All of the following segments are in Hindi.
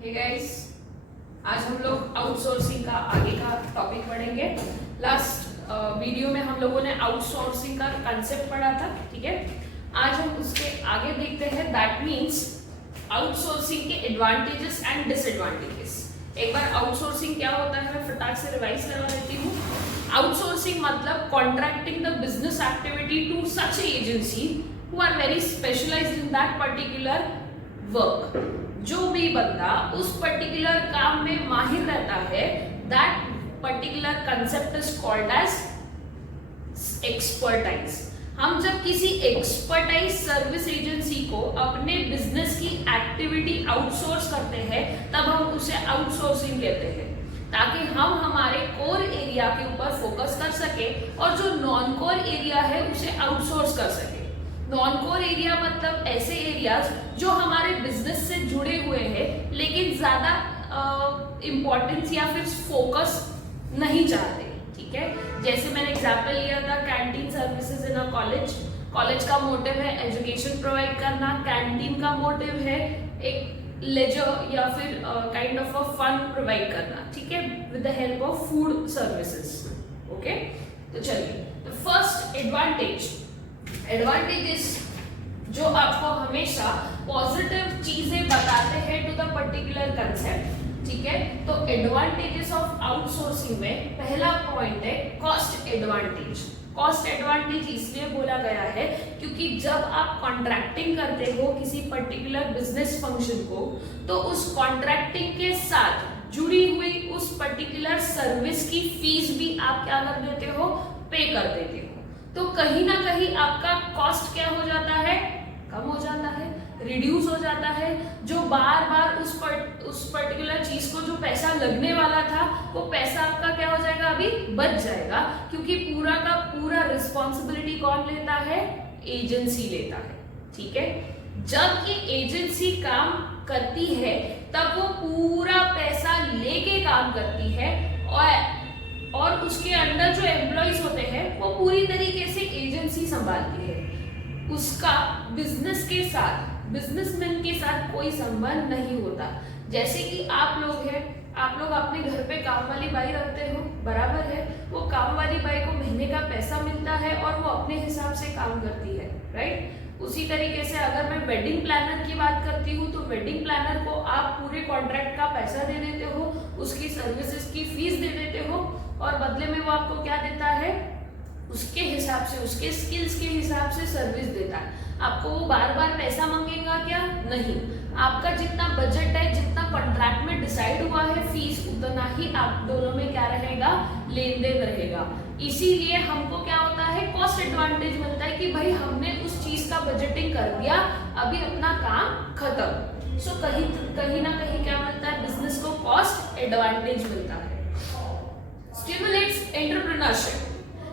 हे गाइस, आज हम लोग आउटसोर्सिंग का आगे का टॉपिक पढ़ेंगे। लास्ट वीडियो में हम लोगों ने आउटसोर्सिंग का कंसेप्ट पढ़ा था, ठीक है। आज हम उसके आगे देखते हैं, दैट मींस आउटसोर्सिंग के एडवांटेजेस एंड डिसएडवांटेजेस। एक बार आउटसोर्सिंग क्या होता है मैं फटाक से रिवाइज करवा देती हूँ। आउटसोर्सिंग मतलब contracting the business activity to such agency who are very specialised in that particular work. जो भी बंदा उस पर्टिकुलर काम में माहिर रहता है, that particular concept is called as expertise. हम जब किसी एक्सपर्टाइज सर्विस एजेंसी को अपने बिजनेस की एक्टिविटी आउटसोर्स करते हैं, तब हम उसे आउटसोर्सिंग कहते हैं, ताकि हम हमारे कोर एरिया के ऊपर फोकस कर सके और जो नॉन कोर एरिया है उसे आउटसोर्स कर सके। नॉन कोर एरिया मतलब ऐसे एरियाज जो हमारे बिजनेस से जुड़े हुए हैं लेकिन ज्यादा इंपॉर्टेंस या फिर फोकस नहीं चाहते, ठीक है। जैसे मैंने एग्जांपल लिया था canteen services in a college. College का मोटिव है एजुकेशन प्रोवाइड करना, कैंटीन का मोटिव है एक लेजर या फिर kind of a fun provide करना, ठीक है, with the help of food services. Okay, तो चलिए, द फर्स्ट एडवांटेजेस जो आपको हमेशा पॉजिटिव चीजें बताते हैं टू द पर्टिकुलर कंसेप्ट, ठीक है। तो एडवांटेजेस ऑफ आउटसोर्सिंग में पहला पॉइंट है कॉस्ट एडवांटेज। कॉस्ट एडवांटेज इसलिए बोला गया है क्योंकि जब आप कॉन्ट्रैक्टिंग करते हो किसी पर्टिकुलर बिजनेस फंक्शन को, तो उस कॉन्ट्रैक्टिंग के साथ जुड़ी हुई उस पर्टिकुलर सर्विस की फीस भी आप क्या कर देते हो, पे कर देते हो। तो कहीं ना कहीं आपका कॉस्ट क्या हो जाता है, कम हो जाता है, रिड्यूस हो जाता है। जो बार बार उस पर्टिकुलर चीज को जो पैसा लगने वाला था, वो पैसा आपका क्या हो जाएगा, अभी बच जाएगा, क्योंकि पूरा का पूरा रिस्पॉन्सिबिलिटी कौन लेता है, एजेंसी लेता है, ठीक है। जब ये एजेंसी काम करती है तब वो पूरा पैसा लेके काम करती है और उसके अंडर जो एम्प्लॉइज होते हैं वो पूरी तरीके से एजेंसी संभालती है। उसका बिजनेस के साथ, बिजनेसमैन के साथ कोई संबंध नहीं होता। जैसे कि आप लोग हैं, आप लोग अपने घर पे काम वाली बाई रखते हो, बराबर है। वो काम वाली बाई को महीने का पैसा मिलता है और वो अपने हिसाब से काम करती है, राइट। उसी तरीके से अगर मैं वेडिंग प्लानर की बात करती हूँ, तो वेडिंग प्लानर को आप पूरे कॉन्ट्रैक्ट का पैसा दे देते हो, उसकी सर्विसेज की फीस दे देते हो और बदले में वो आपको क्या देता है, उसके हिसाब से, उसके स्किल्स के हिसाब से सर्विस देता है। आपको वो बार बार पैसा मांगेगा क्या, नहीं। आपका जितना बजट है, जितना कॉन्ट्रैक्ट में डिसाइड हुआ है फीस, उतना ही आप दोनों में क्या रहेगा, लेन देन रहेगा। इसीलिए हमको क्या होता है, कॉस्ट एडवांटेज मिलता है कि भाई हमने उस चीज का बजटिंग कर दिया, अभी अपना काम खत्म। सो कहीं ना कहीं क्या मिलता है, बिजनेस को कॉस्ट एडवांटेज मिलता है। Stimulates entrepreneurship.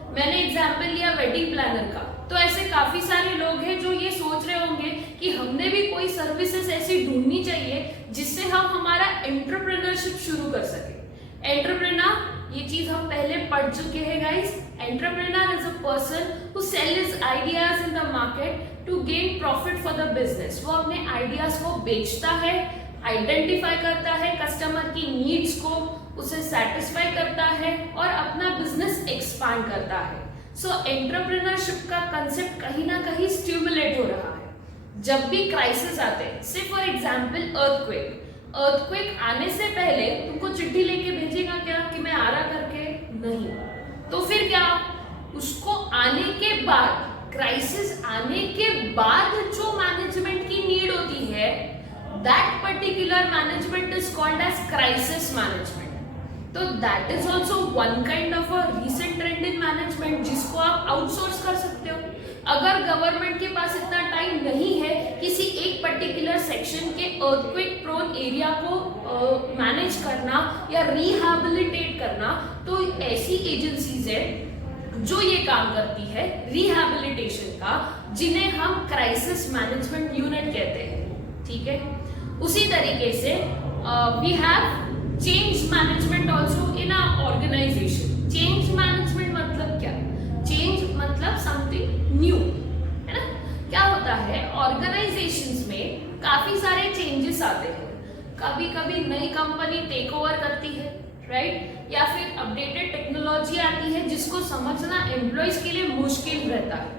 मैंने एग्जाम्पल लिया वेडिंग प्लानर का, तो ऐसे काफी सारे लोग हैं जो ये सोच रहे होंगे कि हमने भी कोई सर्विसेज ऐसी ढूंढनी चाहिए जिससे हम हमारा एंटरप्रेन्योरशिप शुरू कर सके। एंटरप्रेन्योर, ये चीज हम पहले पढ़ चुके हैं guys. Entrepreneur is a person who sell his ideas in the market to gain profit for the business. वो अपने आइडियाज को बेचता है, आइडेंटिफाई करता है कस्टमर की नीड्स को, उसे सेटिस्फाई करता है और अपना बिजनेस एक्सपांड करता है। सो एंटरप्रेन्योरशिप का कंसेप्ट कहीं ना कहीं स्टिमुलेट हो रहा है। जब भी क्राइसिस आते हैं, से फॉर एग्जांपल अर्थक्वेक आने से पहले तुमको चिट्ठी लेके भेजेगा क्या कि मैं आ रहा करके, नहीं। तो फिर क्या, उसको आने के बाद, क्राइसिस आने के बाद जो मैनेजमेंट की नीड होती है, that particular management is called as crisis management. तो that is also one kind of a recent trend in management, जिसको आप आउटसोर्स कर सकते हो। अगर गवर्नमेंट के पास इतना टाइम नहीं है किसी एक पर्टिकुलर सेक्शन के अर्थक्वेक प्रोन एरिया को मैनेज करना या रिहैबिलिटेट करना, तो ऐसी एजेंसीज है जो ये काम करती है रिहैबिलिटेशन का, जिन्हें हम क्राइसिस मैनेजमेंट यूनिट कहते हैं, ठीक है। उसी तरीके से we have change management also in our organisation. Change management मतलब क्या, चेंज मतलब समथिंग न्यू, है ना। क्या होता है, ऑर्गेनाइजेशंस में काफी सारे चेंजेस आते हैं, कभी कभी नई कंपनी टेक ओवर करती है, राइट, या फिर अपडेटेड टेक्नोलॉजी आती है जिसको समझना एम्प्लॉइज के लिए मुश्किल रहता है.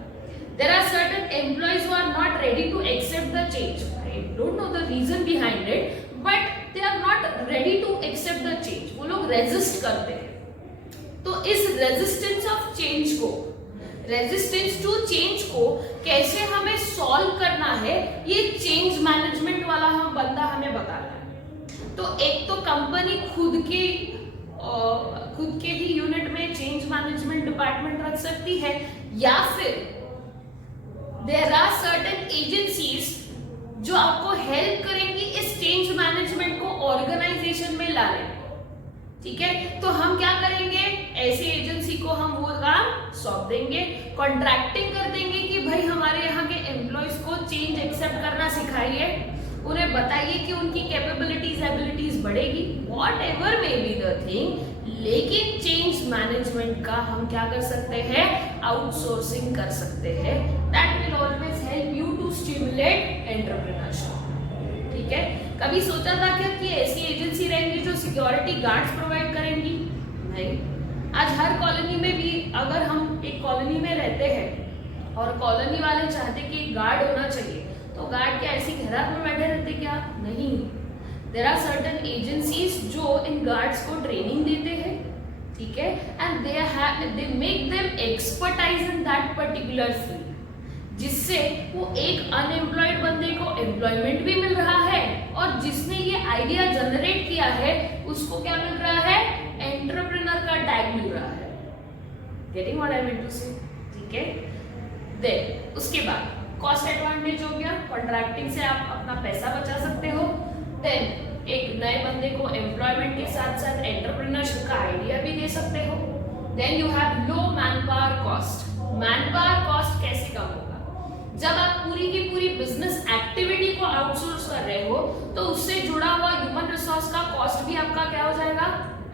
There are certain employees who are not ready to accept the change. I don't know the reason behind it, but they are not ready to accept the change. वो लोग resist करते हैं. तो इस resistance of change को, resistance to change को कैसे हमें solve करना है, ये change management वाला हम बंदा हमें बता रहा है. तो एक तो कंपनी खुद के ही यूनिट में चेंज मैनेजमेंट डिपार्टमेंट रख सकती है, या फिर there are certain agencies जो आपको हेल्प करेंगी इस चेंज मैनेजमेंट को ऑर्गेनाइजेशन में लाने में. ठीक है, तो हम क्या करेंगे, ऐसी एजेंसी को हम वो काम सौंप देंगे, कॉन्ट्रैक्टिंग कर देंगे कि भाई हमारे यहाँ के एम्प्लॉयज को चेंज एक्सेप्ट करना सिखाइए, उन्हें बताइए कि उनकी कैपेबिलिटीज एबिलिटीज बढ़ेगी, what ever may be the thing. लेकिन चेंज मैनेजमेंट का हम क्या कर सकते हैं, आउटसोर्सिंग कर सकते हैं. That will always help you to stimulate entrepreneurship. ठीक है, कभी सोचा था क्या कि ऐसी एजेंसी रहेंगी जो सिक्योरिटी गार्ड्स प्रोवाइड करेंगी? नहीं. आज हर कॉलोनी में भी अगर हम एक कॉलोनी में रहते हैं और कॉलोनी वाले चाहते कि एक गार्ड होना चाहिए, तो गार्ड क्या ऐसी घेराव में बैठे रहते क्या? नहीं. There are certain agencies जो इन गार्ड्स को ट्रेनिंग देते हैं, ठीक है, and they make them expertise in that particular field, जिससे वो एक अनएम्प्लॉयड बंदे को एम्प्लॉयमेंट भी मिल रहा है और जिसने ये आइडिया जनरेट किया है उसको क्या मिल रहा है, एंटरप्रेन्योर का टैग मिल रहा है. Getting what I meant to say? ठीक है. देन उसके बाद कॉस्ट एडवांटेज हो गया, कॉन्ट्रैक्टिंग से आप अपना पैसा बचा सकते हो. देन एक नए बंदे को एम्प्लॉयमेंट के साथ साथ एंटरप्रेन्योरशिप का आइडिया भी दे सकते हो. Then you have low man power cost. Man power cost कैसे कम होगा? जब आप पूरी की पूरी बिजनेस एक्टिविटी को आउटसोर्स कर रहे हो तो उससे जुड़ा हुआ ह्यूमन रिसोर्स का कॉस्ट भी आपका क्या हो जाएगा,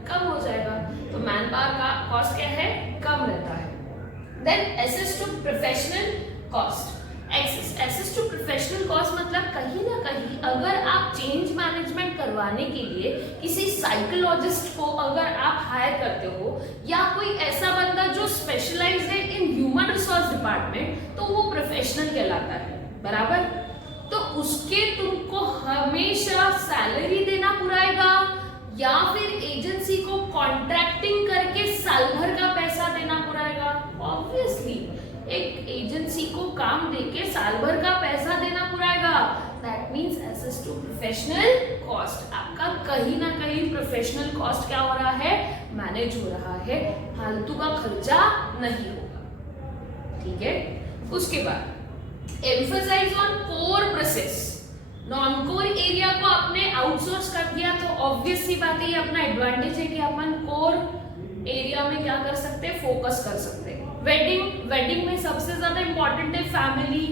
कम हो जाएगा. तो मैन पावर का कॉस्ट क्या है, कम रहता है. Then access to professional cost. Access to professional cost मतलब कहीं ना कहीं अगर आप चेंज मैनेजमेंट करवाने के लिए किसी साइकोलॉजिस्ट को अगर आप हायर करते हो या कोई ऐसा बंदा जो स्पेशलाइज है इन ह्यूमन रिसोर्स डिपार्टमेंट, तो वो प्रोफेशनल कहलाता है, बराबर. तो उसके तुमको हमेशा सैलरी देना पुराएगा या फिर एजेंसी को कॉन्ट्रैक्टिंग करके साल भर का पैसा देना पुराएगा? ऑब्वियसली एक एजेंसी को काम देके साल भर का पैसा देना पुराएगा. That means access to professional cost. आपका कहीं ना कहीं प्रोफेशनल कॉस्ट क्या हो रहा है, मैनेज हो रहा है, फालतू का खर्चा नहीं होगा. ठीक है. उसके बाद emphasise on core process. Non core area को आपने आउटसोर्स कर दिया तो ऑब्वियस सी बात है, ये अपना एडवांटेज है कि अपन कोर एरिया में क्या कर सकते हैं, फोकस कर सकते हैं. वेडिंग में सबसे ज्यादा इंपॉर्टेंट है फैमिली,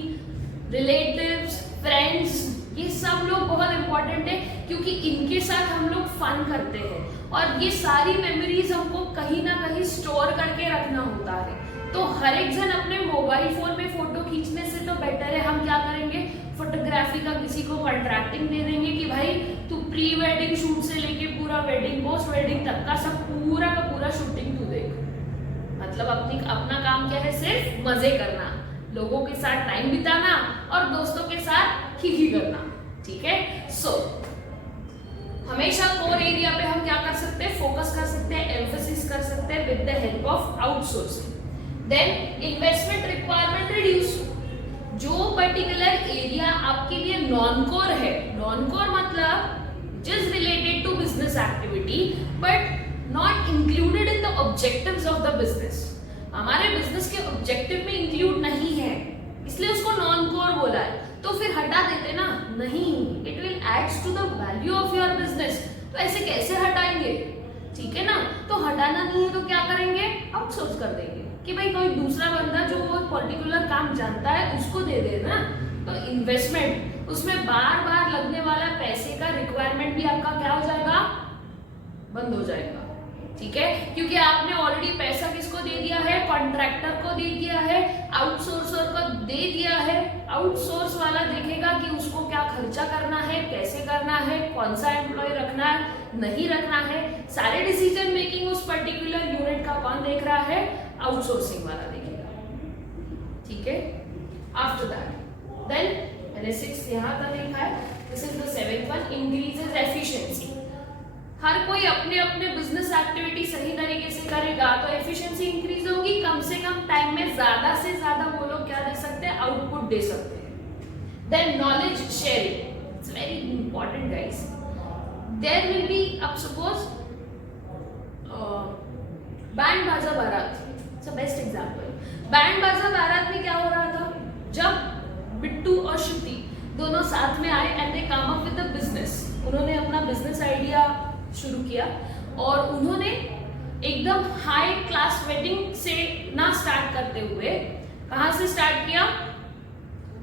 रिलेटिव्स, फ्रेंड्स, ये सब लोग बहुत इंपॉर्टेंट है क्योंकि इनके साथ हम लोग फन करते हैं और ये सारी मेमोरीज हमको कहीं ना कहीं स्टोर करके रखना होता है. तो हर एक जन अपने मोबाइल फोन में फोटो खींचने से तो बेटर है हम क्या करेंगे, फोटोग्राफी का किसी को कॉन्ट्रैक्टिंग दे देंगे कि भाई तू प्री वेडिंग शूट से लेके पूरा वेडिंग पोस्ट वेडिंग तक का सब पूरा का पूरा शूटिंग तू देख. मतलब अपना काम क्या है, सिर्फ मजे करना, लोगों के साथ टाइम बिताना और दोस्तों के साथ ही करना. ठीक है. सो हमेशा कोर एरिया पे हम क्या कर सकते हैं, फोकस कर सकते हैं, एम्फेसिस कर सकते हैं with the help of outsourcing. Then investment requirement reduce. जो पर्टिकुलर एरिया आपके लिए नॉन कोर है, नॉन कोर मतलब just related to business activity but not included in the objectives of the business. हमारे बिजनेस के ऑब्जेक्टिव में इंक्लूड नहीं है इसलिए उसको नॉन कोर बोला है. तो फिर हटा देते ना, नहीं, it will adds to the value of your business. तो ऐसे कैसे हटाएंगे, ठीक है ना. तो हटाना नहीं है तो क्या करेंगे, आउटसोर्स कर देंगे कि भाई कोई दूसरा बंदा जो वो पर्टिकुलर काम जानता है उसको दे देना. तो इन्वेस्टमेंट, उसमें बार बार लगने वाला पैसे का रिक्वायरमेंट भी आपका क्या हो जाएगा, बंद हो जाएगा. ठीक है, क्योंकि आपने ऑलरेडी पैसा किसको दे दिया है, कॉन्ट्रैक्टर को दे दिया है, आउटसोर्सर को दे दिया है। आउटसोर्स वाला देखेगा कि उसको क्या खर्चा करना है, कैसे करना है, कौन सा एम्प्लॉय रखना है, नहीं रखना है, सारे डिसीजन मेकिंग उस पर्टिकुलर यूनिट का कौन देख रहा है, आउटसोर्सिंग वाला देखेगा। ठीक है, आफ्टर दैट देन मैंने 6 यहाँ तक लिखा है, this is the 7th one, increases efficiency. हर कोई अपने अपने बिजनेस एक्टिविटी सही तरीके से करेगा तो एफिशिएंसी इंक्रीज होगी, कम से कम टाइम में ज्यादा से ज्यादा वो लोग क्या दे सकते हैं, आउटपुट दे सकते हैं। Then knowledge sharing, it's very important guys. There will be, अब suppose Band Baaja Baaraat, it's a best example. Band Baaja Baaraat में क्या हो रहा था, जब बिट्टू और श्रुति दोनों साथ में आए and they come up with the business, उन्होंने अपना बिजनेस आइडिया शुरू किया और उन्होंने एकदम हाई क्लास वेडिंग से ना स्टार्ट करते हुए कहां से स्टार्ट किया,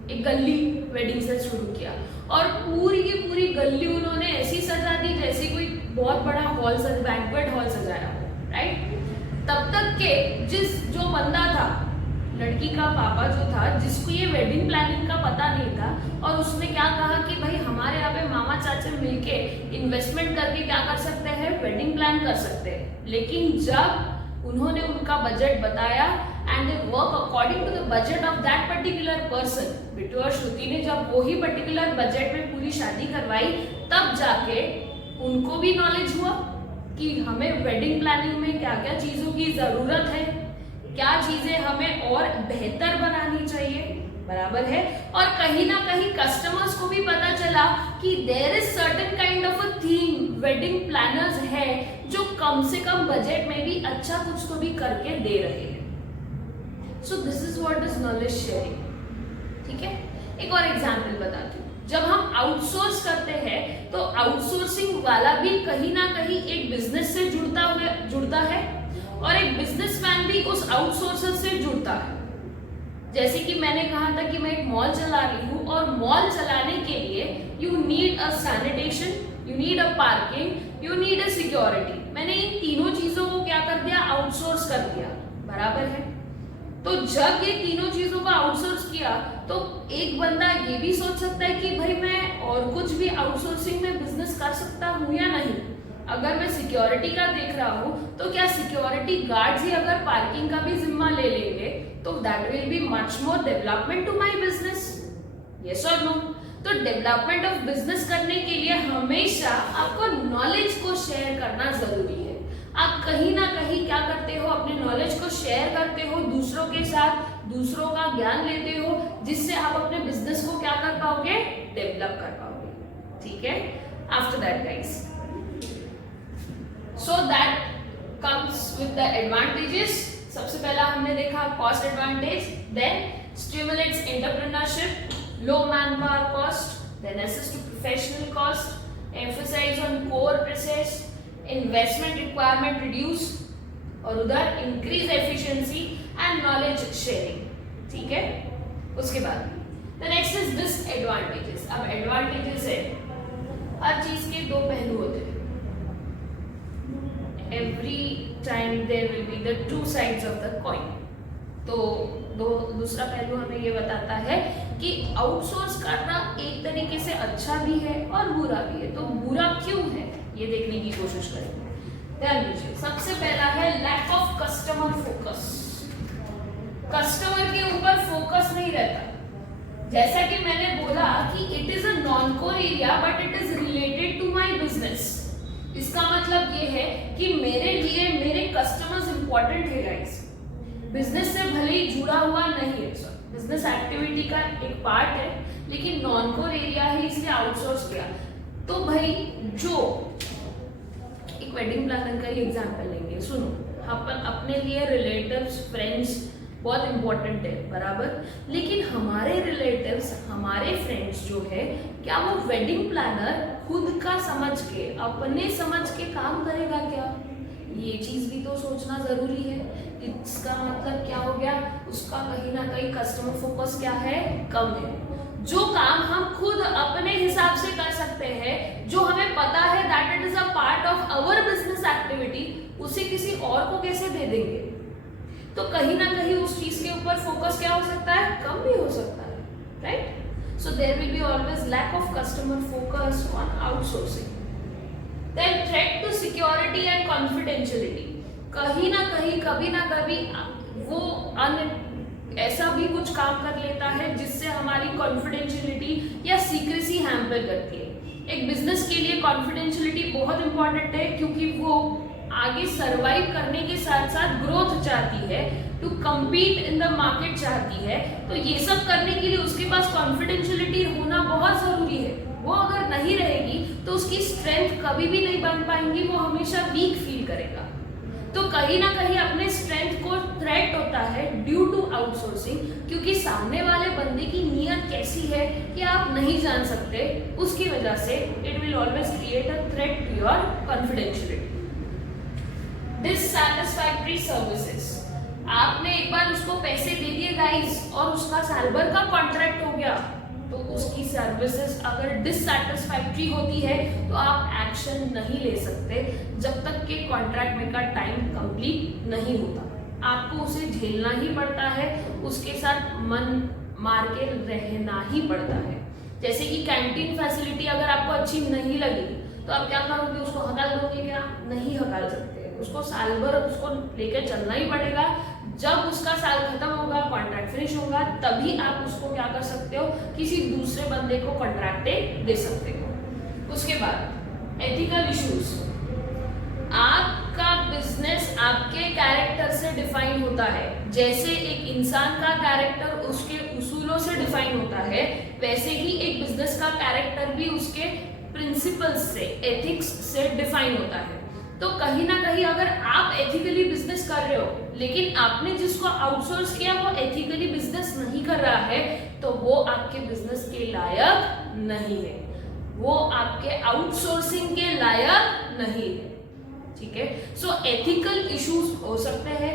एक गली वेडिंग से शुरू किया और पूरी की पूरी गली उन्होंने ऐसी सजा दी जैसे कोई बहुत बड़ा हॉल, बैंक्वेट हॉल सजाया, राइट। तब तक के जो बंदा था, लड़की का पापा जो था, जिसको ये वेडिंग प्लानिंग का पता नहीं था, और उसने क्या कहा कि भाई हमारे यहाँ पे मामा चाचा मिलके इन्वेस्टमेंट करके क्या कर सकते हैं, वेडिंग प्लान कर सकते हैं। लेकिन जब उन्होंने उनका बजट बताया and they work according to the budget of that particular person, Bittu और श्रुति ने जब वही पर्टिकुलर बजट में पूरी शादी करवाई, तब जाके उनको भी नॉलेज हुआ कि हमें वेडिंग प्लानिंग में क्या क्या चीजों की जरूरत है, क्या चीजें हमें और बेहतर बनानी चाहिए, बराबर है। और कहीं ना कहीं कस्टमर्स को भी पता चला कि there is certain kind of a theme, wedding planners है जो कम से कम बजट में भी अच्छा कुछ तो भी करके दे रहे हैं। So this is what is knowledge sharing. ठीक है, एक और एग्जांपल बताती हूँ। जब हम आउटसोर्स करते हैं तो आउटसोर्सिंग वाला भी कहीं ना कहीं एक बिजनेस से जुड़ता है और एक बिजनेसमैन भी उस आउटसोर्सर से जुड़ता है। जैसे कि मैंने कहा था कि मैं एक मॉल चला रही हूँ और मॉल चलाने के लिए you need a sanitation, you need a parking, you need a security. मैंने इन तीनों चीजों को क्या कर दिया, आउटसोर्स कर दिया, बराबर है। तो जब ये तीनों चीजों को आउटसोर्स किया तो एक बंदा ये भी सोच सकता है कि भाई मैं और कुछ भी आउटसोर्सिंग में बिजनेस कर सकता हूँ या नहीं। अगर मैं सिक्योरिटी का देख रहा हूँ तो क्या सिक्योरिटी गार्ड्स ही अगर पार्किंग का भी जिम्मा ले लेंगे तो that will be much more development to my business, yes और नो। तो डेवलपमेंट ऑफ बिजनेस करने के लिए हमेशा आपको नॉलेज को शेयर करना जरूरी है। आप कहीं ना कहीं क्या करते हो, अपने नॉलेज को शेयर करते हो दूसरों के साथ, दूसरों का ज्ञान लेते हो, जिससे आप अपने बिजनेस को क्या कर पाओगे, डेवलप कर पाओगे। ठीक है, after that guys, so that comes with the advantages. सबसे पहला हमने देखा cost advantage, then stimulates entrepreneurship, low man power cost, then assist to professional cost, emphasise on core process, investment requirement reduce, और उधर increase efficiency and knowledge sharing. ठीक है, उसके बाद द नेक्स्ट इज डिसएडवांटेजेस। अब एडवांटेजेस है, हर चीज के दो पहलू होते हैं। Every time there will be the two sides of the coin. तो दूसरा पहलू हमें ये बताता है कि आउटसोर्स करना एक तरीके से अच्छा भी है और बुरा भी है। तो बुरा क्यों है ये देखने की कोशिश करेंगे। ध्यान दीजिए, सबसे पहला है lack of customer focus. Customer के ऊपर फोकस नहीं रहता। जैसा कि मैंने बोला कि it is a non core area but it is related to my business. इसका मतलब ये है कि मेरे लिए मेरे कस्टमर्स इंपॉर्टेंट है गाइस। बिजनेस से भले ही जुड़ा हुआ नहीं है, बिजनेस एक्टिविटी का एक पार्ट है, लेकिन नॉन कोर एरिया है इसलिए आउटसोर्स किया। तो भाई जो एक वेडिंग प्लानर का ही एग्जांपल लेंगे, सुनो, अपन अपने लिए रिलेटिव्स, फ्रेंड्स बहुत इंपॉर्टेंट है, बराबर, लेकिन हमारे रिलेटिव्स, हमारे फ्रेंड्स जो है, क्या वो वेडिंग प्लानर खुद का समझ के, अपने समझ के काम करेगा क्या? ये चीज भी तो सोचना जरूरी है। इसका मतलब क्या हो गया, उसका कहीं ना कहीं कस्टमर फोकस क्या है, कम है। जो काम हम खुद अपने हिसाब से कर सकते हैं, जो हमें पता है that it is a part of our business activity, उसे किसी और को कैसे दे देंगे? तो कहीं ना कहीं उस चीज के ऊपर फोकस क्या हो सकता है, कम भी हो सकता है, right? So there will be always lack of customer focus on outsourcing. Then threat to security and confidentiality, कहीं ना कहीं कभी ना कभी वो ऐसा भी कुछ काम कर लेता है जिससे हमारी कॉन्फिडेंशियलिटी या सीक्रेसी हैम्पर करती है। एक बिजनेस के लिए कॉन्फिडेंशियलिटी बहुत इंपॉर्टेंट है, क्योंकि वो आगे सरवाइव करने के साथ साथ ग्रोथ चाहती है, to compete in the market चाहती है। तो ये सब करने के लिए उसके पास कॉन्फिडेंशियलिटी होना बहुत जरूरी है। वो अगर नहीं रहेगी तो उसकी स्ट्रेंथ कभी भी नहीं बन पाएंगी, वो हमेशा वीक फील करेगा। तो कहीं ना कहीं अपने स्ट्रेंथ को थ्रेट होता है ड्यू टू आउटसोर्सिंग, क्योंकि सामने वाले बंदे की नीयत कैसी है कि आप नहीं जान सकते, उसकी वजह से it will always create a threat to your confidentiality. Dissatisfactory services, आपने एक बार उसको पैसे दे दिए गाइस और उसका साल भर का कॉन्ट्रैक्ट हो गया, तो उसकी सर्विसेज अगर डिससैटिस्फैक्टरी होती है तो आप एक्शन नहीं ले सकते जब तक कि कॉन्ट्रैक्ट में का टाइम कंप्लीट नहीं होता। आपको उसे झेलना ही पड़ता है, उसके साथ मन मार के रहना ही पड़ता है। जैसे कि कैंटीन फैसिलिटी अगर आपको अच्छी नहीं लगी तो आप क्या करोगे, उसको हकाल दोगे क्या? नहीं हकाल सकते, उसको साल भर उसको लेकर चलना ही पड़ेगा। जब उसका साल खत्म होगा, कॉन्ट्रैक्ट फिनिश होगा, तभी आप उसको क्या कर सकते हो, किसी दूसरे बंदे को कॉन्ट्रैक्ट दे सकते हो। उसके बाद एथिकल इश्यूज, आपका बिजनेस आपके कैरेक्टर से डिफाइन होता है। जैसे एक इंसान का कैरेक्टर उसके उसूलों से डिफाइन होता है, वैसे ही एक बिजनेस का कैरेक्टर भी उसके प्रिंसिपल्स से, एथिक्स से डिफाइन होता है। तो कहीं ना कहीं अगर आप एथिकली बिजनेस कर रहे हो लेकिन आपने जिसको आउटसोर्स किया वो एथिकली बिजनेस नहीं कर रहा है, तो वो आपके बिजनेस के लायक नहीं है, वो आपके आउटसोर्सिंग के लायक नहीं है। ठीक है, सो एथिकल इश्यूज हो सकते हैं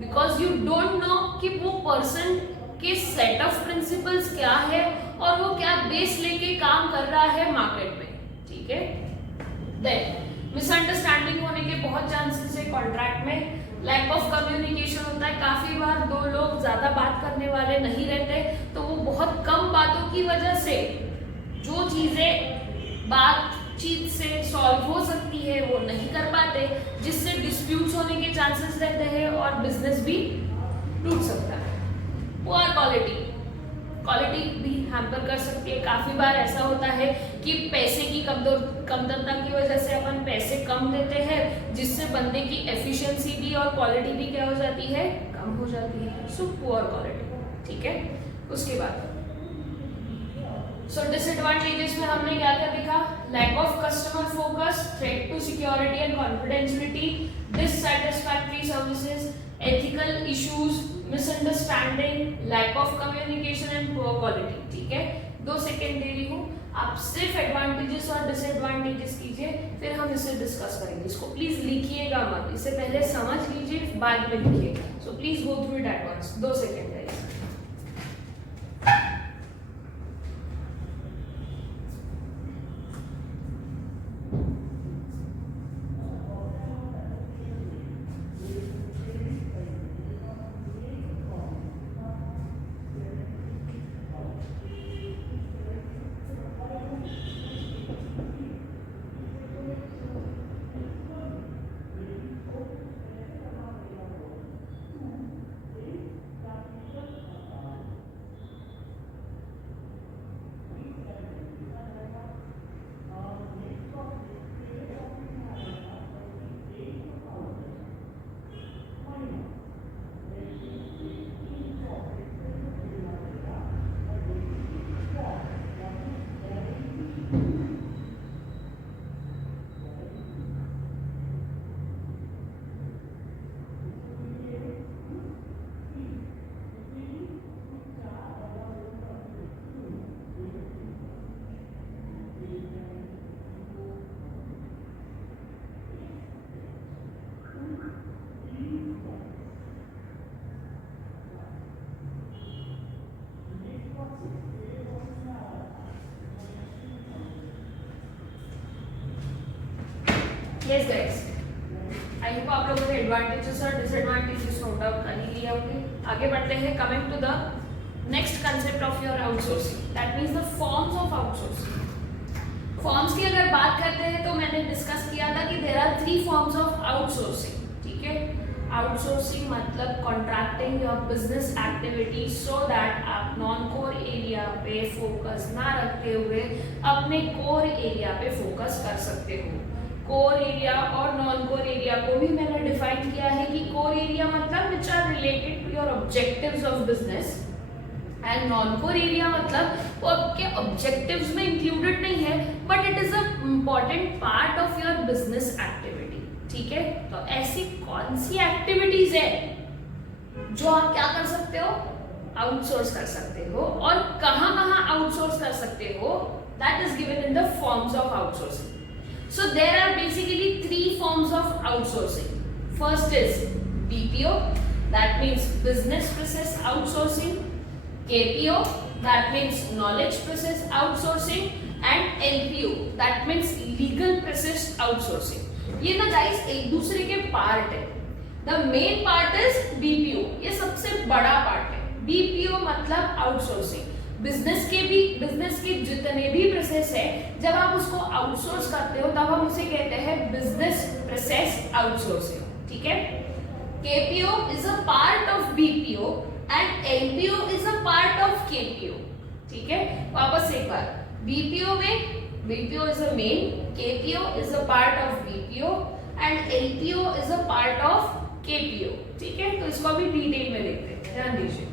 बिकॉज यू डोंट नो कि वो पर्सन के सेट ऑफ प्रिंसिपल्स क्या है और वो क्या बेस लेके काम कर रहा है मार्केट में। ठीक है, देन मिसअंडरस्टैंडिंग होने के बहुत चांसेस है कॉन्ट्रैक्ट में। लैक ऑफ कम्युनिकेशन होता है, काफी बार दो लोग ज्यादा बात करने वाले नहीं रहते, तो वो बहुत कम बातों की वजह से जो चीजें बातचीत से सॉल्व हो सकती है वो नहीं कर पाते, जिससे डिस्प्यूट्स होने के चांसेस रहते हैं और बिजनेस भी टूट सकता है। पुअर क्वालिटी भी हैम्पर कर सकती है। काफी बार ऐसा होता है कि पैसे की कमतरता की वजह से अपन पैसे कम देते हैं, जिससे बंदे की एफिशिएंसी भी और क्वालिटी भी क्या हो जाती है, कम हो जाती है। So poor quality. ठीक है, उसके बाद सो डिसएडवांटेजेस में हमने क्या क्या देखा, lack of customer focus, threat to security and confidentiality, dissatisfactory services, ethical issues, misunderstanding, lack of communication and poor quality. ठीक है, 2 सेकेंड दे रही हूँ, आप सिर्फ एडवांटेजेस और डिसएडवांटेजेस कीजिए, फिर हम इसे डिस्कस करेंगे। इसको प्लीज लिखिएगा मत, इसे पहले समझ लीजिए बाद में लिखिएगा। So please go through it at once. 2 second है। Yes guys, आई होप आप लोगों ने एडवांटेजेस और डिसएडवांटेजेस नोट आउट कर ही लिया होंगे। आगे बढ़ते हैं, coming to the next concept of your outsourcing, that means the forms of outsourcing. Forms की अगर बात करते हैं तो मैंने डिस्कस किया था कि there are 3 forms of outsourcing, ठीक है। आउटसोर्सिंग मतलब contracting your business activity so that आप नॉन कोर एरिया पे फोकस ना रखते हुए अपने कोर एरिया पे फोकस कर सकते हो। कोर एरिया और नॉन कोर एरिया को भी मैंने डिफाइन किया है कि कोर एरिया मतलब which are related to your objectives of business, and non core area मतलब वो आपके ऑब्जेक्टिव्स में इंक्लूडेड नहीं है but it is a important part of your business activity, ठीक है। तो ऐसी कौन सी एक्टिविटीज है जो आप क्या कर सकते हो, आउटसोर्स कर सकते हो, और कहां कहां आउटसोर्स कर सकते हो, that is given in the forms of outsourcing. So there are basically 3 forms of outsourcing. First is BPO, that means business process outsourcing, KPO, that means knowledge process outsourcing, and LPO, that means legal process outsourcing. ये ना guys एक दूसरे के पार्ट है। The main part is BPO, ये सबसे बड़ा पार्ट है। BPO मतलब outsourcing। बिजनेस के जितने भी प्रोसेस है, जब आप उसको आउटसोर्स करते हो तब हम उसे कहते हैं बिजनेस प्रोसेस आउटसोर्सिंग, ठीक है। KPO is a part of BPO and LPO is a part of KPO, ठीक है। वापस एक बार, बीपीओ में BPO is a main, KPO is a part of BPO and LPO is a part of KPO, ठीक है। तो इसको अभी डिटेल में देखते हैं, ध्यान दीजिए।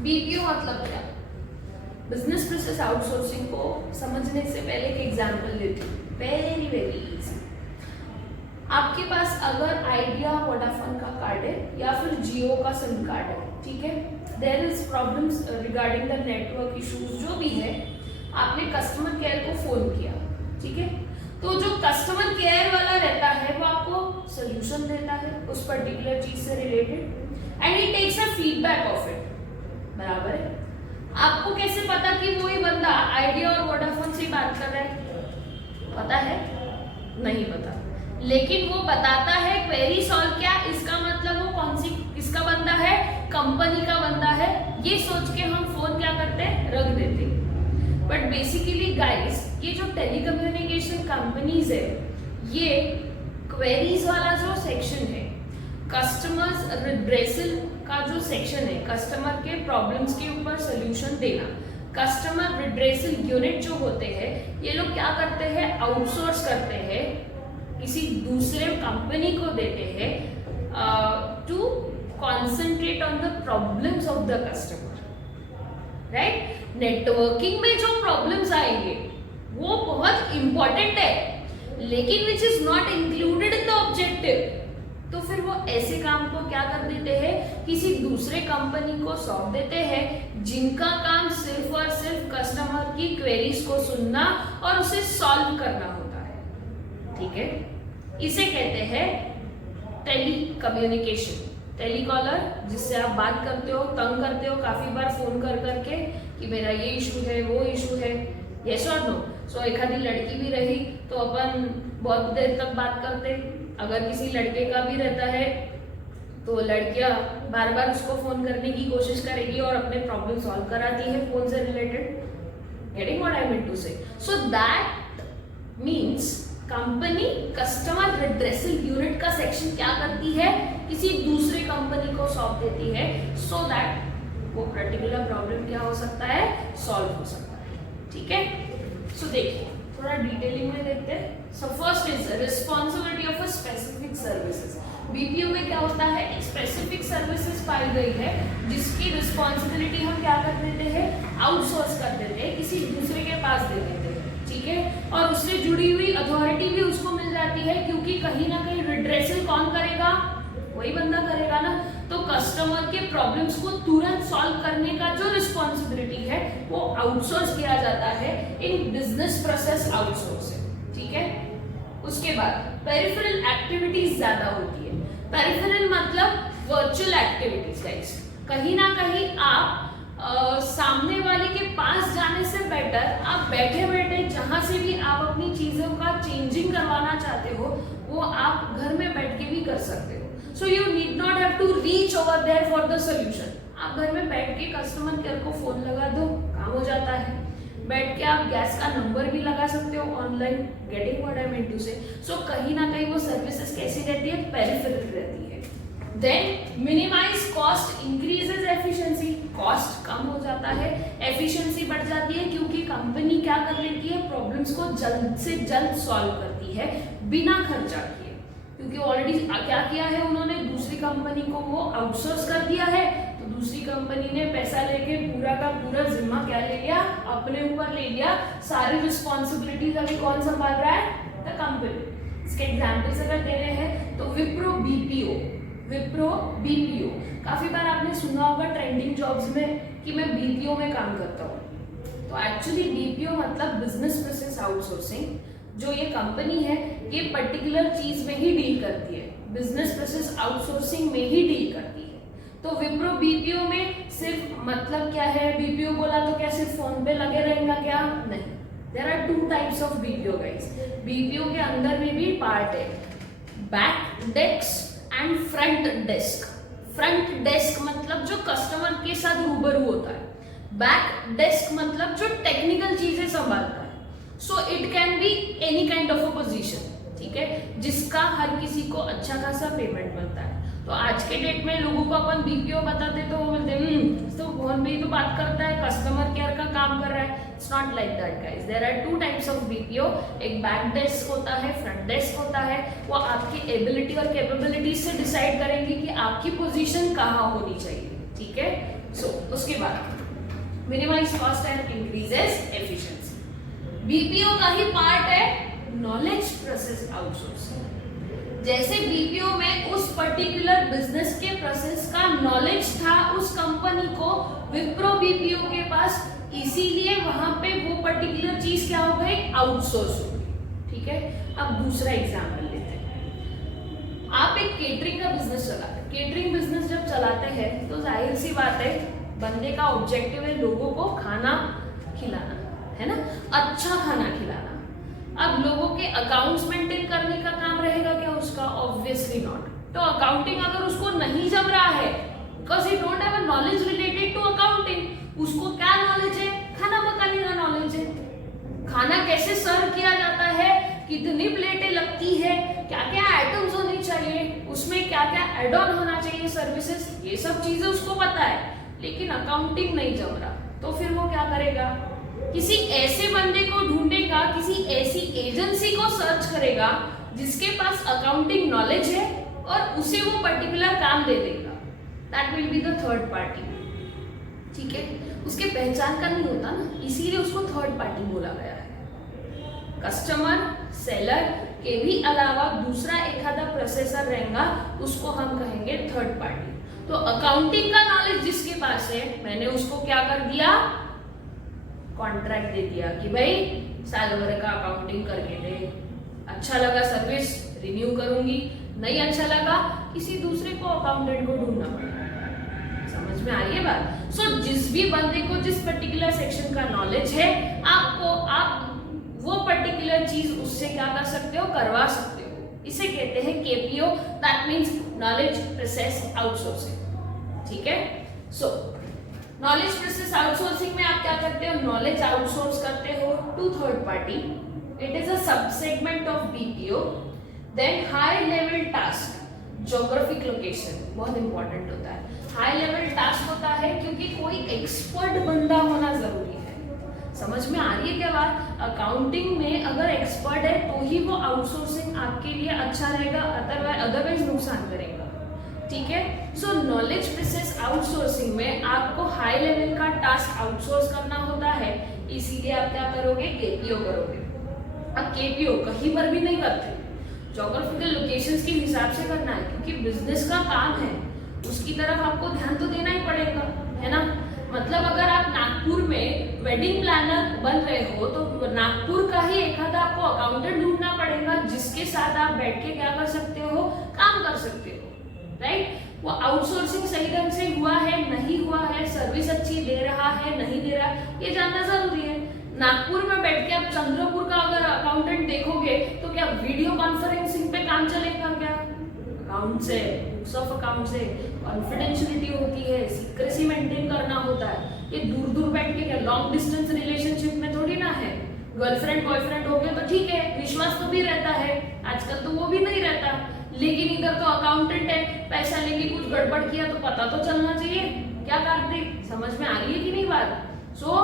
बीपीओ मतलब क्या, बिजनेस प्रोसेस आउटसोर्सिंग को समझने से पहले एक एग्जांपल लेती हूँ, वेरी वेरी इजी। आपके पास अगर आइडिया वोडाफोन का कार्ड है या फिर जियो का सिम कार्ड है, ठीक है, there is problems regarding the network issues, जो भी है, आपने कस्टमर केयर को फोन किया, ठीक है। तो जो कस्टमर केयर वाला रहता है वो आपको सोल्यूशन देता है उस पर्टिकुलर चीज से related and he takes a feedback of it, बराबर है। आपको कैसे पता कि वो ही बंदा आइडिया और वोडाफोन से बात कर रहा है, पता है? नहीं पता, लेकिन वो बताता है क्वेरी सॉल्व क्या, इसका मतलब वो कौन सी किसका बंदा है, कंपनी का बंदा है, ये सोच के हम फोन क्या करते हैं, रख देते हैं। बट बेसिकली गाइस, ये जो टेलीकम्युनिकेशन कंपनीज है, ये क्वेरीज वाला जो सेक्शन है, कस्टमर्स रिड्रेसल का जो सेक्शन है, कस्टमर के प्रॉब्लम्स के ऊपर सोल्यूशन देना, कस्टमर रिड्रेसल यूनिट जो होते हैं, ये लोग क्या करते हैं, आउटसोर्स करते हैं, किसी दूसरे कंपनी को देते हैं to concentrate on the problems of the customer, right. Networking में जो प्रॉब्लम्स आएंगे वो बहुत इंपॉर्टेंट है, लेकिन which is not included in the objective, तो फिर वो ऐसे काम को क्या कर देते हैं, किसी दूसरे कंपनी को सौंप देते हैं जिनका काम सिर्फ और सिर्फ कस्टमर की क्वेरीज को सुनना और उसे सॉल्व करना होता है, ठीक है। इसे कहते हैं टेली कम्युनिकेशन, टेलीकॉलर, जिससे आप बात करते हो, तंग करते हो काफी बार फोन कर करके कि मेरा ये इशू है, वो इशू है, यस और नो। सो एक आधी लड़की भी रही तो अपन बहुत देर तक बात करते, अगर किसी लड़के का भी रहता है तो लड़कियां बार बार उसको फोन करने की कोशिश करेगी और अपने प्रॉब्लम सॉल्व कराती है फोन से रिलेटेड। Getting what I mean to say? So that means company customer redressal unit का सेक्शन क्या करती है, किसी दूसरे कंपनी को सौंप देती है सो दैट वो पर्टिकुलर प्रॉब्लम क्या हो सकता है, सॉल्व हो सकता है, ठीक है। सो देखिए थोड़ा डिटेलिंग में देखते हैं। So first is responsibility of a specific services. BPO में क्या होता है, एक स्पेसिफिक सर्विसेज पाई गई है जिसकी रिस्पॉन्सिबिलिटी हम क्या कर देते हैं, आउटसोर्स कर देते हैं, किसी दूसरे के पास दे देते हैं, ठीक है। और उससे जुड़ी हुई अथॉरिटी भी उसको मिल जाती है, क्योंकि कहीं ना कहीं रिड्रेसल कौन करेगा, वही बंदा करेगा ना। तो कस्टमर के प्रॉब्लम्स को तुरंत सॉल्व करने का जो रिस्पॉन्सिबिलिटी है वो आउटसोर्स किया जाता है इन बिजनेस प्रोसेस आउटसोर्सिंग, ठीक है। उसके बाद पेरिफेरल एक्टिविटीज ज्यादा होती है। पेरिफेरल मतलब वर्चुअल एक्टिविटीज गाइस, कहीं ना कहीं आप सामने वाले के पास जाने से बेटर आप बैठे बैठे जहां से भी आप अपनी चीजों का चेंजिंग करवाना चाहते हो वो आप घर में बैठ के भी कर सकते हो। So you need not have to reach over there for the solution. आप घर में बैठ के कस्टमर केयर को फोन लगा दो, काम हो जाता है। बैठ के आप गैस का नंबर भी लगा सकते हो online. Getting what I mean to say. So कहीं ना कहीं वो सर्विसेज कैसी रहती है, पेरिफेरल रहती है। Then minimize cost increases efficiency. Cost कम हो जाता है, एफिशिएंसी बढ़ जाती है, क्योंकि कंपनी क्या कर लेती है, प्रॉब्लम्स को जल्द से जल्द सॉल्व करती है बिना खर्चा किए, क्योंकि ऑलरेडी क्या किया है उन्होंने, दूसरी कंपनी को वो आउटसोर्स कर दिया है। तो दूसरी कंपनी ने पैसा लेके पूरा का पूरा जिम्मा क्या ले लिया, अपने ऊपर ले लिया। सारी रिस्पॉन्सिबिलिटीज अभी कौन संभाल रहा है, द कंपनी। इसके एग्जाम्पल्स अगर देने हैं तो विप्रो बीपीओ, विप्रो बीपीओ। काफी बार आपने सुना होगा ट्रेंडिंग जॉब्स में कि मैं बीपीओ में काम करता हूँ। तो एक्चुअली बीपीओ मतलब बिजनेस प्रोसेस आउटसोर्सिंग। जो ये कंपनी है ये पर्टिकुलर चीज में ही डील करती है, बिजनेस प्रोसेस आउटसोर्सिंग में ही डील करती है। तो विप्रो बीपीओ में सिर्फ मतलब क्या है, बीपीओ बोला तो क्या सिर्फ फोन पे लगे रहेगा क्या, नहीं। There are 2 types of BPO guys. BPO के अंदर में भी पार्ट है, back desk and front desk. Front desk मतलब जो कस्टमर के साथ रूबरू होता है, बैक डेस्क मतलब जो टेक्निकल चीजें संभालता है। So it can be any kind of a position, ठीक है, जिसका हर किसी को अच्छा खासा पेमेंट मिलता है। तो आज के डेट में लोगों को अपन बीपीओ बताते तो वो बोलते हैं तो फोन पे ही तो बात करता है, कस्टमर केयर का काम कर रहा है। It's not like that guys. There are 2 types of BPO. एक बैक डेस्क होता है, फ्रंट डेस्क होता है। वो आपकी एबिलिटी और कैपेबिलिटी से डिसाइड करेंगे कि आपकी पोजीशन कहाँ होनी चाहिए, ठीक है। सो उसके बाद minimise cost and increases efficiency. BPO का ही पार्ट है नॉलेज प्रोसेस आउटसोर्सिंग। जैसे बीपीओ में उस पर्टिकुलर बिजनेस के प्रोसेस का नॉलेज था उस कंपनी को, विप्रो बीपीओ के पास, इसीलिए वहां पे वो पर्टिकुलर चीज क्या हो गई, आउटसोर्स हो गई, ठीक है। अब दूसरा एग्जांपल लेते हैं। आप एक केटरिंग का बिजनेस चलाते हैं। केटरिंग बिजनेस जब चलाते हैं तो जाहिर सी बात है, बंदे का ऑब्जेक्टिव है लोगों को खाना खिलाना, है ना, अच्छा खाना खिलाना। अब लोगों के अकाउंट्स मेंटेन करने का काम रहेगा क्या उसका, ऑब्वियसली नॉट। तो अकाउंटिंग अगर उसको नहीं जम रहा है, because he don't have a knowledge related to accounting, उसको क्या नॉलेज है, खाना पकाने का नॉलेज है, खाना कैसे सर्व किया जाता है, कितनी प्लेटें लगती है, क्या क्या आइटम्स होने चाहिए, उसमें क्या क्या एड ऑन होना चाहिए सर्विसेज, ये सब चीजें उसको पता है। लेकिन अकाउंटिंग नहीं जम रहा, तो फिर वो क्या करेगा, किसी ऐसे बंदे को ढूंढेगा, किसी ऐसी एजेंसी को सर्च करेगा जिसके पास अकाउंटिंग नॉलेज है और उसे वो पर्टिकुलर काम दे देगा। That will be the third party, ठीक है। उसके पहचान का नहीं होता ना, इसीलिए उसको थर्ड पार्टी बोला गया है। कस्टमर सेलर के भी अलावा दूसरा एक आधा प्रोसेसर रहेगा, उसको हम कहेंगे थर्ड पार्टी। तो अकाउंटिंग का नॉलेज जिसके पास है, मैंने उसको क्या कर दिया, कॉन्ट्रैक्ट दे दिया कि भाई साल भर का अकाउंटिंग करके दे। अच्छा लगा सर्विस, रिन्यू करूंगी, नहीं अच्छा लगा किसी दूसरे को अकाउंटेंट को ढूंढना पड़ेगा। समझ में आ रही है बात। सो जिस भी बंदे को जिस पर्टिकुलर सेक्शन का नॉलेज है, आप वो पर्टिकुलर चीज उससे क्या कर सकते हो, करवा सकते हो। इसे कहते हैं KPO, that means knowledge process outsourcing, ठीक है। सो नॉलेज प्रोसेस आउटसोर्सिंग में आप क्या करते हो, नॉलेज आउटसोर्स करते हो to third party. It is a sub segment of BPO. Then high level task, geographic location बहुत इंपॉर्टेंट होता है। हाई लेवल टास्क होता है क्योंकि कोई एक्सपर्ट बंदा होना जरूरी है। समझ में आ रही है क्या बात। अकाउंटिंग में अगर एक्सपर्ट है तो ही वो आउटसोर्सिंग आपके लिए अच्छा रहेगा, अदरवाइज नुकसान करेगा, ठीक है। सो नॉलेज प्रोसेस आउटसोर्सिंग में आपको हाई लेवल का टास्क आउटसोर्स करना होता है, इसीलिए आप क्या करोगे, केपीओ करोगे। अब केपीओ कहीं पर भी नहीं करते, ज्योग्राफिकल लोकेशंस के हिसाब से करना है, क्योंकि बिजनेस का काम है, उसकी तरफ आपको ध्यान तो देना ही पड़ेगा, है ना। मतलब अगर आप नागपुर में वेडिंग प्लानर बन रहे हो तो नागपुर का ही एक आधा आपको अकाउंटेंट ढूंढना पड़ेगा, जिसके साथ आप बैठ के क्या कर सकते हो, काम कर सकते हो, राइट। वो आउटसोर्सिंग सही ढंग से हुआ है, नहीं हुआ है, सर्विस अच्छी दे रहा है, नहीं दे रहा है, ये जानना जरूरी है। नागपुर में बैठ के आप चंद्रपुर का अगर अकाउंटेंट देखोगे तो क्या वीडियो कॉन्फ्रेंसिंग पे काम काम चलेगा क्या? अकाउंट से, बुक्स ऑफ अकाउंट से कॉन्फिडेंशियलिटी होती है, सीक्रेसी मेंटेन करना होता है। ये दूर दूर बैठ के क्या लॉन्ग डिस्टेंस रिलेशनशिप में थोड़ी ना है। गर्लफ्रेंड बॉयफ्रेंड हो गए तो ठीक है, विश्वास तो भी रहता है, आजकल तो वो भी नहीं रहता। लेकिन इधर तो अकाउंटेंट है, पैसा लेके कुछ गड़बड़ किया तो पता तो चलना चाहिए। क्या कार्तिक, समझ में आ रही है कि नहीं बात? सो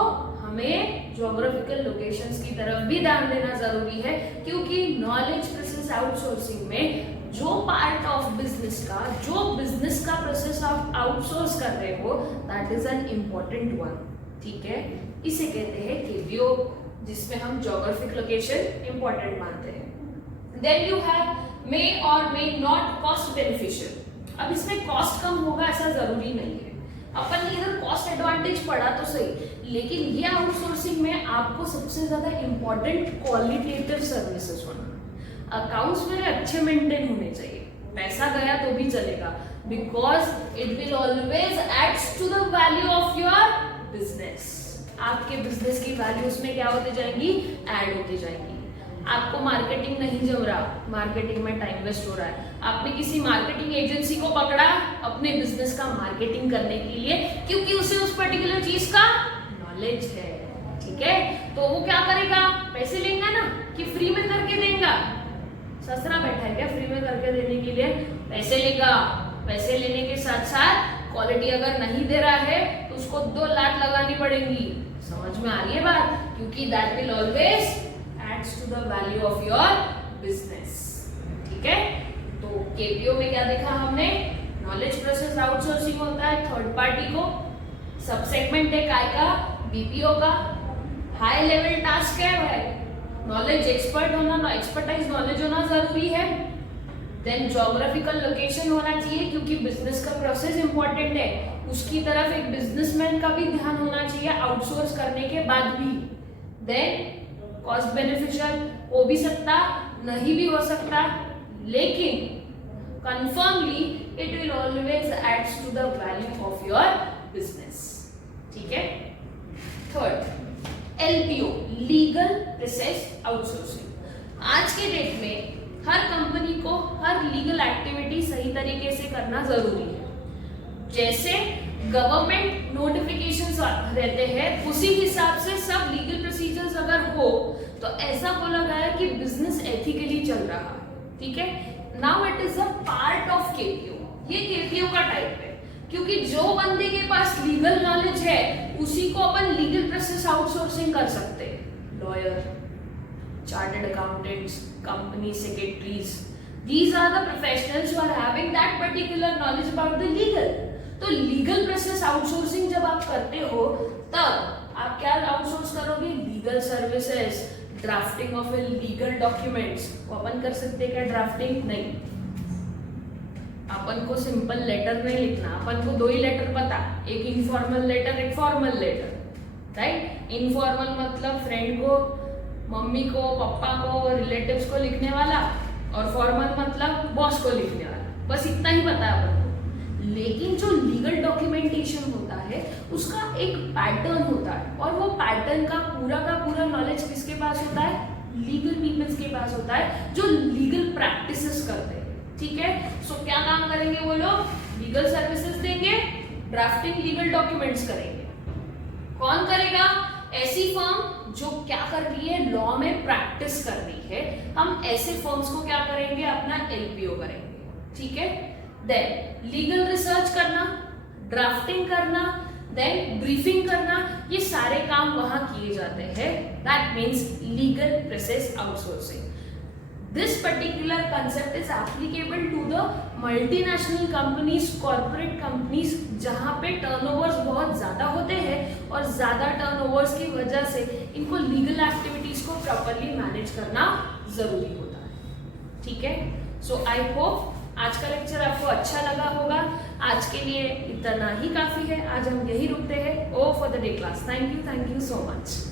हमें ज्योग्राफिकल लोकेशंस की तरफ भी ध्यान देना जरूरी है, क्योंकि नॉलेज प्रोसेस आउटसोर्सिंग में जो पार्ट ऑफ बिजनेस का, जो बिजनेस का प्रोसेस आप आउटसोर्स कर रहे हो, that is an important one. ठीक है, इसे कहते हैं केपीओ, जिसमें हम ज्योग्राफिक लोकेशन इंपॉर्टेंट मानते हैं। देन यू हैव मे और मे नॉट कॉस्ट बेनिफिशियल। अब इसमें कॉस्ट कम होगा ऐसा जरूरी नहीं है, अपन ने इधर कॉस्ट एडवांटेज पढ़ा तो सही, लेकिन ये आउटसोर्सिंग में आपको सबसे ज्यादा इंपॉर्टेंट क्वालिटेटिव सर्विसेज होना। अकाउंट्स मेरे अच्छे मेंटेन होने चाहिए, पैसा गया तो भी चलेगा, because it will always adds to the value of your business. आपके बिजनेस की वैल्यूज में क्या होते जाएंगी? ऐड होती जाएंगी। आपको मार्केटिंग नहीं जम रहा, मार्केटिंग में टाइम वेस्ट हो रहा है, आपने किसी मार्केटिंग एजेंसी को पकड़ा अपने बिजनेस का मार्केटिंग करने के लिए, क्योंकि उसे उस पर्टिकुलर चीज का नॉलेज है। ठीक है, तो वो क्या करेगा? पैसे लेगा ना, कि फ्री में करके देगा? ससरा बैठा है क्या फ्री में करके देने के लिए? पैसे लेगा, पैसे लेने के साथ साथ क्वालिटी अगर नहीं दे रहा है तो उसको 2 लाख लगानी पड़ेगी। समझ में आ रही है बात? क्योंकि that will always adds to the value of your business. ठीक है, तो केपीओ में क्या देखा हमने? नॉलेज प्रोसेस आउटसोर्सिंग होता है थर्ड पार्टी को, सब सेगमेंट है काय का? बीपीओ का। हाई लेवल टास्क है भाई, नॉलेज एक्सपर्ट होना, एक्सपर्टाइज नॉलेज होना जरूरी है। देन ज्योग्राफिकल लोकेशन होना चाहिए, क्योंकि बिजनेस का प्रोसेस इंपॉर्टेंट है, उसकी तरफ एक बिजनेसमैन का भी ध्यान होना चाहिए आउटसोर्स करने के बाद भी। देन कॉस्ट बेनिफिशियल हो भी सकता, नहीं भी हो सकता, लेकिन confirmly it will always adds to the value of your business. ठीक है, third LPO, legal process outsourcing. आज के डेट में हर कंपनी को हर लीगल एक्टिविटी सही तरीके से करना जरूरी है। जैसे गवर्नमेंट नोटिफिकेशंस रहते हैं, उसी हिसाब से सब लीगल प्रोसीजर्स अगर हो तो ऐसा बोला गया कि बिजनेस एथिकली चल रहा है। ठीक है, now it is a part of KPO. ये केपीओ का टाइप है, क्योंकि जो बंदे के पास लीगल नॉलेज है उसी को अपन लीगल प्रोसेस आउटसोर्सिंग कर सकते हैं। Lawyer, chartered accountants, company secretaries, these are the professionals who are having that particular knowledge about the legal। तो लीगल प्रोसेस आउटसोर्सिंग जब आप करते हो तब आप क्या आउटसोर्स करोगे? Legal services, drafting of a legal documents. अपन कर सकते क्या ड्राफ्टिंग? नहीं, अपन को सिंपल लेटर नहीं लिखना, अपन को 2 ही लेटर पता, एक इनफॉर्मल लेटर, एक फॉर्मल लेटर। राइट, इनफॉर्मल मतलब फ्रेंड को, मम्मी को, पापा को, रिलेटिव्स को लिखने वाला, और फॉर्मल मतलब बॉस को लिखने वाला। बस इतना ही पता है अपन को। लेकिन जो लीगल डॉक्यूमेंटेशन होता है उसका एक पैटर्न होता है, और वो पैटर्न का पूरा नॉलेज किसके पास होता है? लीगल पीपल्स के पास होता है, जो लीगल प्रैक्टिसेस करते हैं। ठीक है, सो क्या काम करेंगे वो लोग? लीगल सर्विसेज देंगे, ड्राफ्टिंग लीगल डॉक्यूमेंट्स करेंगे। कौन करेगा? ऐसी फर्म जो क्या कर रही है? लॉ में प्रैक्टिस कर रही है। हम ऐसे फर्म्स को क्या करेंगे? अपना एलपीओ करेंगे। ठीक है, देन लीगल रिसर्च करना, ड्राफ्टिंग करना, देन ब्रीफिंग करना, ये सारे काम वहां किए जाते हैं। That means legal process outsourcing. This particular concept is applicable to the multinational companies, corporate companies, जहाँ पे टर्नओवर्स बहुत ज़्यादा होते हैं, और ज़्यादा टर्नओवर्स की वजह से इनको लीगल एक्टिविटीज़ को प्रॉपरली मैनेज करना ज़रूरी होता है। ठीक है, सो आई होप आज का लेक्चर आपको अच्छा लगा होगा। आज के लिए इतना ही काफ़ी है, आज हम यही रुकते हैं। Oh for the day class. Thank you so much.